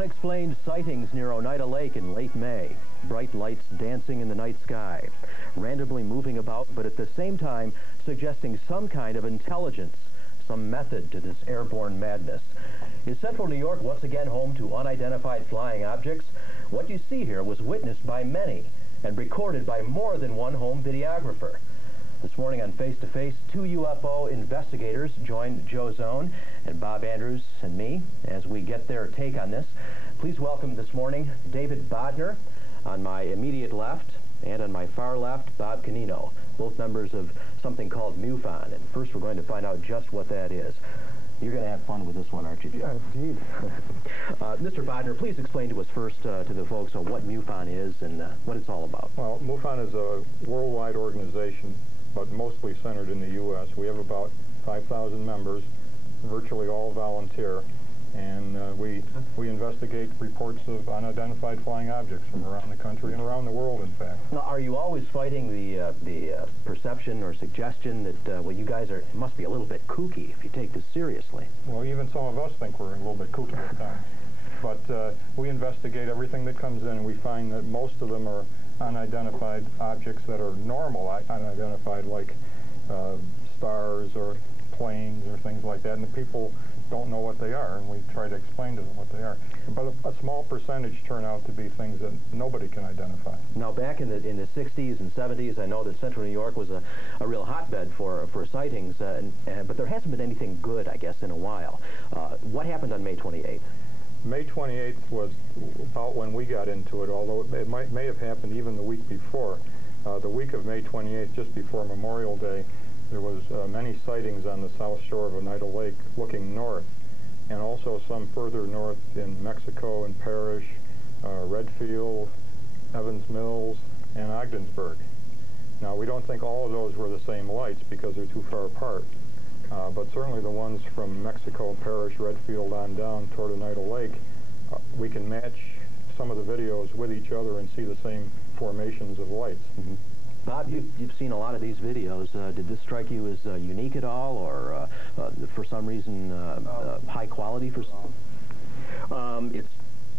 Unexplained sightings near Oneida Lake in late May. Bright lights dancing in the night sky. Randomly moving about, but at the same time suggesting some kind of intelligence, some method to this airborne madness. Is central New York once again home to unidentified flying objects? What you see here was witnessed by many and recorded by more than one home videographer. This morning on Face to Face, two UFO investigators joined Joe Zone and Bob Andrews and me as we get their take on this. Please welcome this morning David Bodner on my immediate left, and on my far left, Bob Canino, both members of something called MUFON. And first we're going to find out just what that is. You're going to have fun with this one, aren't you, Joe? Yeah, indeed. Mr. Bodner, please explain to us first, to the folks, what MUFON is and what it's all about. Well, MUFON is a worldwide organization, but mostly centered in the U.S. We have about 5,000 members, virtually all volunteer, and we investigate reports of unidentified flying objects from around the country and around the world, in fact. Now, are you always fighting the perception or suggestion that, well, you guys must be a little bit kooky if you take this seriously? Well, even some of us think we're a little bit kooky at times. But we investigate everything that comes in, and we find that most of them are unidentified objects that are normal, unidentified, like stars or planes or things like that, and the people don't know what they are, and we try to explain to them what they are. But a small percentage turn out to be things that nobody can identify. Now, back in the 60s and 70s, I know that central New York was a real hotbed for sightings, but there hasn't been anything good, I guess, in a while. What happened on May 28th? May 28th was about when we got into it, although it may have happened even the week before. The week of May 28th, just before Memorial Day, there was many sightings on the south shore of Oneida Lake looking north, and also some further north in Mexico and Parrish, Redfield, Evans Mills, and Ogdensburg. Now, we don't think all of those were the same lights because they're too far apart. But certainly the ones from Mexico, Parrish, Redfield on down toward Oneida Lake, we can match some of the videos with each other and see the same formations of lights. Mm-hmm. Bob, you've seen a lot of these videos. Did this strike you as unique at all, or for some reason high quality?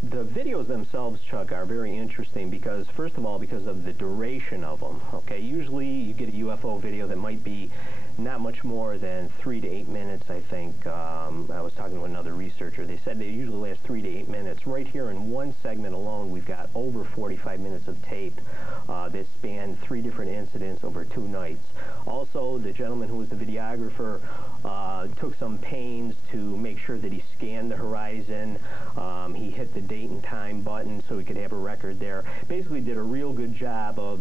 The videos themselves, Chuck, are very interesting because, first of all, because of the duration of them. Okay, usually you get a UFO video that might be not much more than 3 to 8 minutes, I think. I was talking to another researcher. They said they usually last 3 to 8 minutes. Right here in one segment alone, we've got over 45 minutes of tape that span 3 different incidents over 2 nights. Also, the gentleman who was the videographer took some pains to make sure that he scanned the horizon. He hit the date and time button so he could have a record there. Basically did a real good job of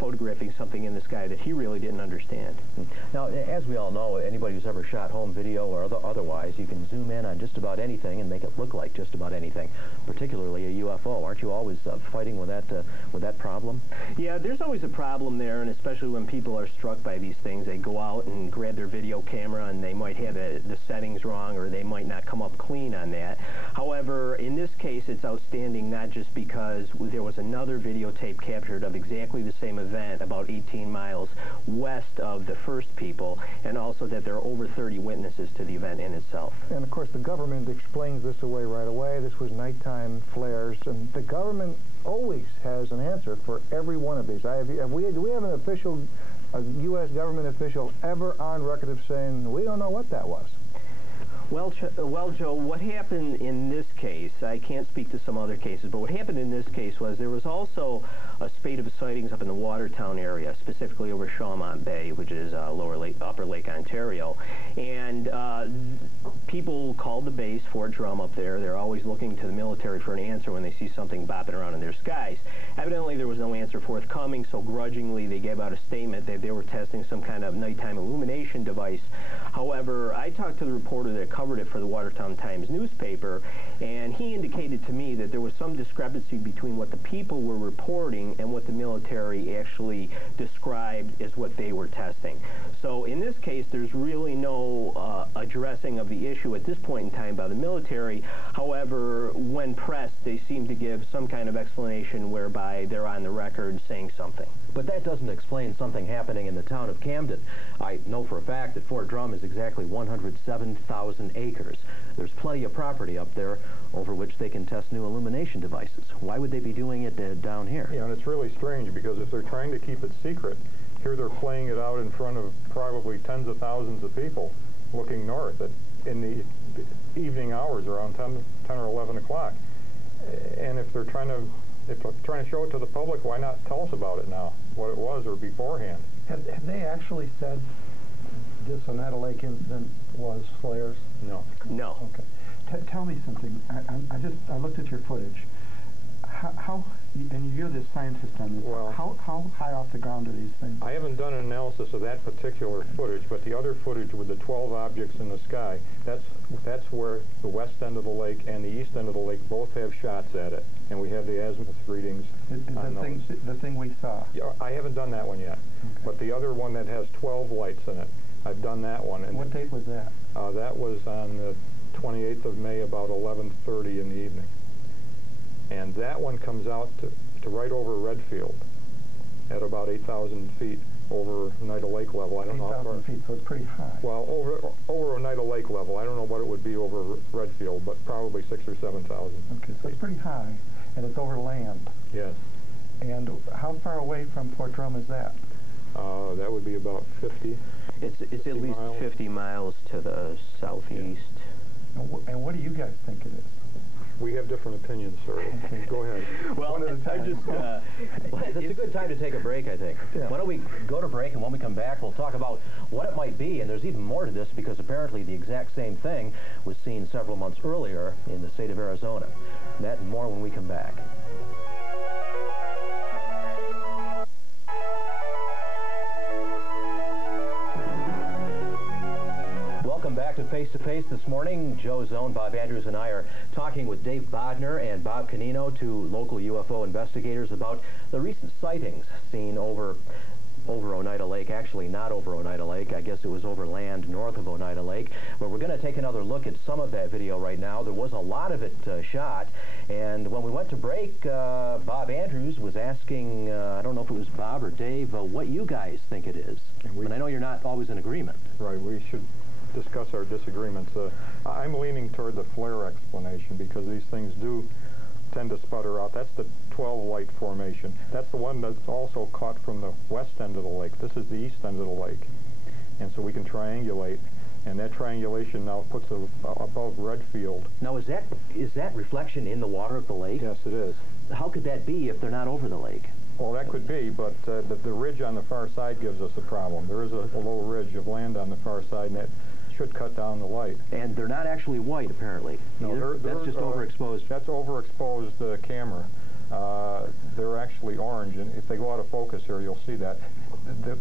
photographing something in the sky that he really didn't understand. Now, as we all know, anybody who's ever shot home video or otherwise, you can zoom in on just about anything and make it look like just about anything, particularly a UFO. Aren't you always fighting with that problem? Yeah, there's always a problem there, and especially when people are struck by these things, they go out and grab their video camera and they might have the settings wrong, or they might not come up clean on that. However, in this case, it's outstanding not just because there was another videotape captured of exactly the same event about 18 miles west of the first people, and also that there are over 30 witnesses to the event in itself. And of course, the government explains this away right away. This was nighttime flares, and the government always has an answer for every one of these. Do we have an official, a U.S. government official ever on record of saying, we don't know what that was? Well, Joe, what happened in this case, I can't speak to some other cases, but what happened in this case was there was also a spate of sightings up in the Watertown area, specifically over Shawmont Bay, which is Upper Lake, Ontario. And people called the base, Fort Drum up there. They're always looking to the military for an answer when they see something bopping around in their skies. Evidently, there was no answer forthcoming, so grudgingly they gave out a statement that they were testing some kind of nighttime illumination device. However, I talked to the reporter that covered it for the Watertown Times newspaper, and he indicated to me that there was some discrepancy between what the people were reporting and what the military actually described as what they were testing. So in this case, there's really no addressing of the issue at this point in time by the military. However, when pressed, they seem to give some kind of explanation whereby they're on the record saying something. But that doesn't explain something happening in the town of Camden. I know for a fact that Fort Drum is exactly 107,000 acres. There's plenty of property up there over which they can test new illumination devices. Why would they be doing it down here? Yeah, and it's really strange because if they're trying to keep it secret, here they're playing it out in front of probably tens of thousands of people looking north in the evening hours around 10 or 11 o'clock. And if they're trying to show it to the public, why not tell us about it now, what it was, or beforehand? Have they actually said this Oneida Lake incident was flares? No. No. Okay. Tell me something. I looked at your footage. How and you're the scientist on this. Well, how high off the ground are these things? I haven't done an analysis of that particular footage, but the other footage with the 12 objects in the sky, that's where the west end of the lake and the east end of the lake both have shots at it, and we have the azimuth readings on those. The thing we saw? Yeah, I haven't done that one yet, okay. But the other one that has 12 lights in it, I've done that one. And what date was that? That was on the 28th of May, about 11:30 in the evening. And that one comes out to right over Redfield at about 8,000 feet over Oneida Lake level. I don't know how far. 8,000 feet, so it's pretty high. Well, over Oneida Lake level. I don't know what it would be over Redfield, but probably 6,000 or 7,000. Okay, so it's pretty high, and it's over land. Yes. And how far away from Fort Drum is that? That would be about 50. It's at least miles. 50 miles to the southeast. Yeah. And what do you guys think it is? We have different opinions, sir. Okay. Go ahead. Well, One at a time. It's a good time to take a break, I think. Yeah. Why don't we go to break, and when we come back, we'll talk about what it might be, and there's even more to this because apparently the exact same thing was seen several months earlier in the state of Arizona. That and more when we come back. Welcome back to Face to Face this morning. Joe Zone, Bob Andrews, and I are talking with Dave Bodner and Bob Canino, two local UFO investigators, about the recent sightings seen over Oneida Lake. Actually, not over Oneida Lake. I guess it was over land north of Oneida Lake. But we're going to take another look at some of that video right now. There was a lot of it shot. And when we went to break, Bob Andrews was asking, I don't know if it was Bob or Dave, what you guys think it is. And I know you're not always in agreement. Right. We should discuss our disagreements. I'm leaning toward the flare explanation because these things do tend to sputter out. That's the 12-light formation. That's the one that's also caught from the west end of the lake. This is the east end of the lake. And so we can triangulate, and that triangulation now puts it above Redfield. Now, is that reflection in the water of the lake? Yes, it is. How could that be if they're not over the lake? Well, that could be, but the ridge on the far side gives us a problem. There is a low ridge of land on the far side, and that should cut down the light. And they're not actually white, apparently. No, that's just overexposed. That's overexposed camera. They're actually orange, and if they go out of focus here, you'll see that.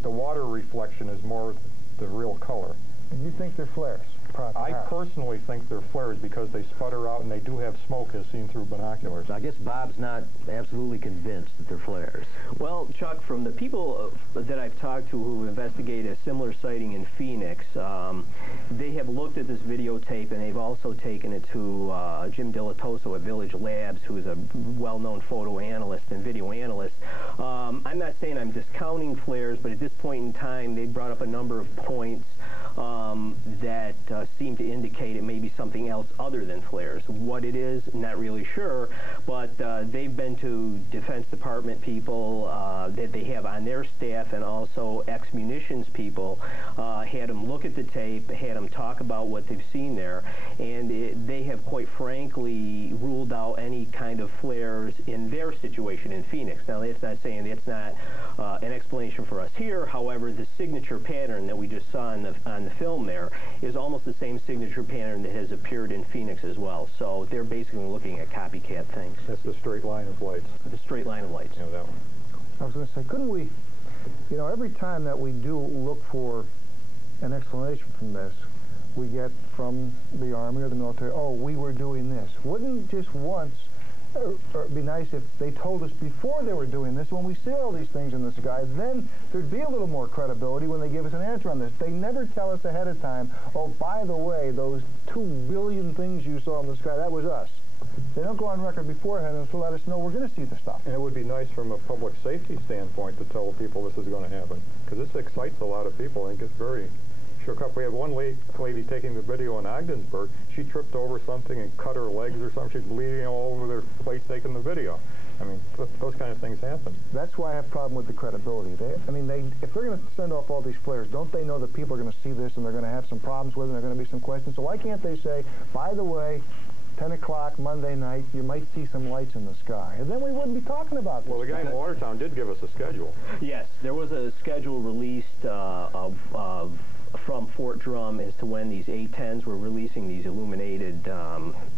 The water reflection is more the real color. And you think they're flares? I personally think they're flares because they sputter out and they do have smoke as seen through binoculars. I guess Bob's not absolutely convinced that they're flares. Well, Chuck, from the people that I've talked to who investigate a similar sighting in Phoenix, they have looked at this videotape, and they've also taken it to Jim Dilatoso at Village Labs, who is a well-known photo analyst and video analyst. I'm not saying I'm discounting flares, but at this point in time, they brought up a number of points that seem to indicate it may be something else other than flares. What it is, not really sure, but they've been to Defense Department people that they have on their staff, and also ex-munitions people, had them look at the tape, had them talk about what they've seen there, and they have quite frankly ruled out any kind of flares in their situation in Phoenix. Now, that's not saying that's not an explanation for us here. However, the signature pattern that we just saw on the film there is almost the same signature pattern that has appeared in Phoenix as well. So they're basically looking at copycat things. That's the straight line of lights. The straight line of lights. You know, that one. I was going to say, couldn't we, you know, every time that we do look for an explanation from this, we get from the Army or the military, oh, we were doing this. Wouldn't just once be nice if they told us before they were doing this, when we see all these things in the sky, then there'd be a little more credibility when they give us an answer on this. They never tell us ahead of time, oh, by the way, those 2 billion things you saw in the sky, that was us. They don't go on record beforehand and to let us know we're going to see the stuff. And it would be nice from a public safety standpoint to tell people this is going to happen, because this excites a lot of people and gets very shook up. We had one lady taking the video in Ogdensburg. She tripped over something and cut her legs or something. She's bleeding all over their place taking the video. I mean, those kind of things happen. That's why I have a problem with the credibility. If they're going to send off all these flares, don't they know that people are going to see this and they're going to have some problems with it and there are going to be some questions? So why can't they say, by the way, 10 o'clock Monday night, you might see some lights in the sky. And then we wouldn't be talking about this. Well, the guy in Watertown did give us a schedule. Yes, there was a schedule released from Fort Drum as to when these A-10s were releasing these illuminated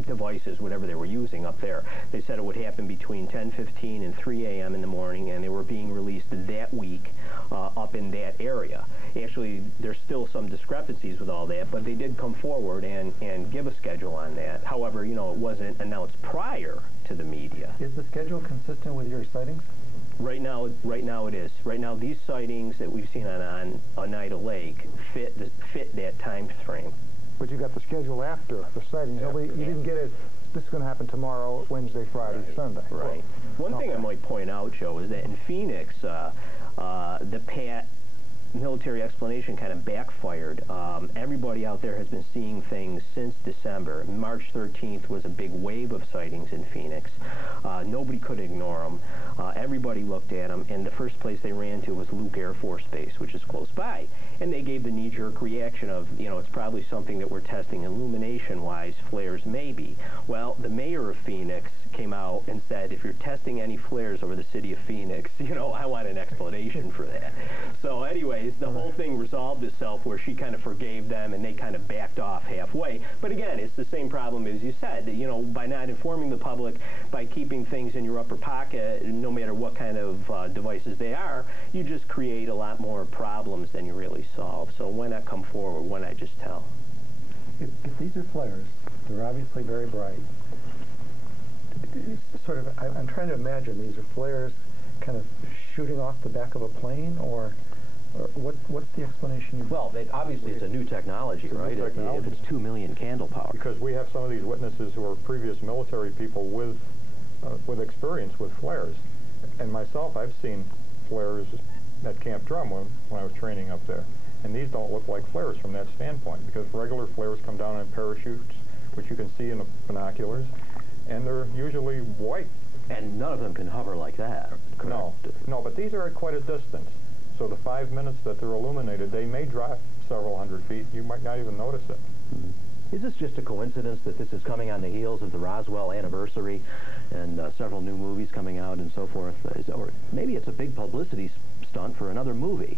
devices, whatever they were using up there. They said it would happen between 10:15 and 3 a.m. in the morning, and they were being released that week up in that area. Actually, there's still some discrepancies with all that, but they did come forward and give a schedule on that. However, you know, it wasn't announced prior to the media. Is the schedule consistent with your sightings? Right now it is. Right now, these sightings that we've seen on Oneida Lake fit that time frame. But you got the schedule after the sightings. Yeah. You didn't get it, this is going to happen tomorrow, Wednesday, Friday, Sunday. Right. One thing I might point out, Joe, is that in Phoenix, the PAT military explanation kind of backfired. Everybody out there has been seeing things since December. March 13th was a big wave of sightings in Phoenix. Nobody could ignore them. Everybody looked at them, and the first place they ran to was Luke Air Force Base, which is close by. And they gave the knee-jerk reaction of, you know, it's probably something that we're testing illumination-wise, flares maybe. Well, the mayor of Phoenix came out and said, if you're testing any flares over the city of Phoenix, you know, I want an explanation for that. So anyways, the whole thing resolved itself where she kind of forgave them and they kind of backed off halfway. But again, it's the same problem as you said, you know, by not informing the public, by keeping things in your upper pocket, no matter what kind of devices they are, you just create a lot more problems than you really solve. So why not come forward? Why not just tell? If these are flares, they're obviously very bright. It's sort of, I'm trying to imagine, these are flares kind of shooting off the back of a plane, or what's the explanation? Well, obviously it's a new technology, right? If it's 2 million candle power. Because we have some of these witnesses who are previous military people with experience with flares. And myself, I've seen flares at Camp Drum when I was training up there. And these don't look like flares from that standpoint, because regular flares come down in parachutes, which you can see in the binoculars, and they're usually white. And none of them can hover like that, correct? No, but these are at quite a distance. So the 5 minutes that they're illuminated, they may drop several hundred feet. You might not even notice it. Mm-hmm. Is this just a coincidence that this is coming on the heels of the Roswell anniversary and several new movies coming out and so forth? Or maybe it's a big publicity stunt for another movie.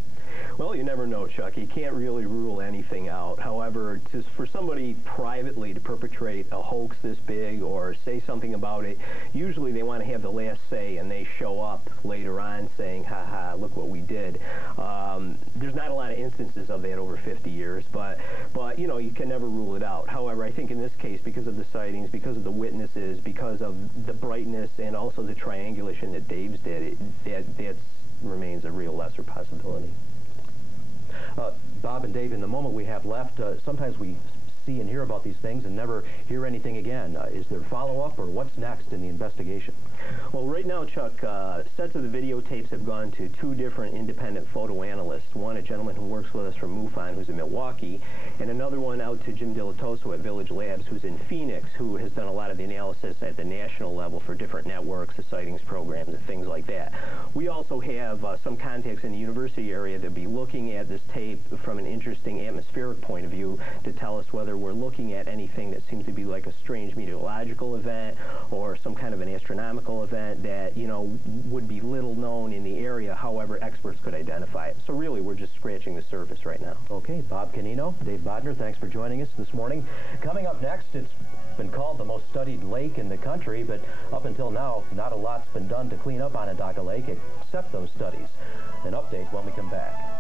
Well, you never know, Chuck. You can't really rule anything out. However, for somebody privately to perpetrate a hoax this big or say something about it, usually they want to have the last say, and they show up later on saying, ha-ha, look what we did. There's not a lot of instances of that over 50 years, but you know, you can never rule it out. However, I think in this case, because of the sightings, because of the witnesses, because of the brightness, and also the triangulation that Dave's did, that remains a real lesser possibility. Bob and Dave, in the moment we have left, sometimes we see and hear about these things and never hear anything again. Is there follow-up, or what's next in the investigation? Well, right now, Chuck, sets of the videotapes have gone to 2 different independent photo analysts. One, a gentleman who works with us from MUFON, who's in Milwaukee, and another one out to Jim Dilatoso at Village Labs, who's in Phoenix, who has done a lot of the analysis at the national level for different networks, the sightings programs, and things like that. We also have some contacts in the university area that will be looking at this tape from an interesting atmospheric point of view to tell us whether we're looking at anything that seems to be like a strange meteorological event or some kind of an astronomical event that, you know, would be little known in the area. However, experts could identify it. So really, we're just scratching the surface right now. Okay, Bob Canino, Dave Bodner, thanks for joining us this morning. Coming up next, it's been called the most studied lake in the country, but up until now, not a lot's been done to clean up Onondaga Lake except those studies. An update when we come back.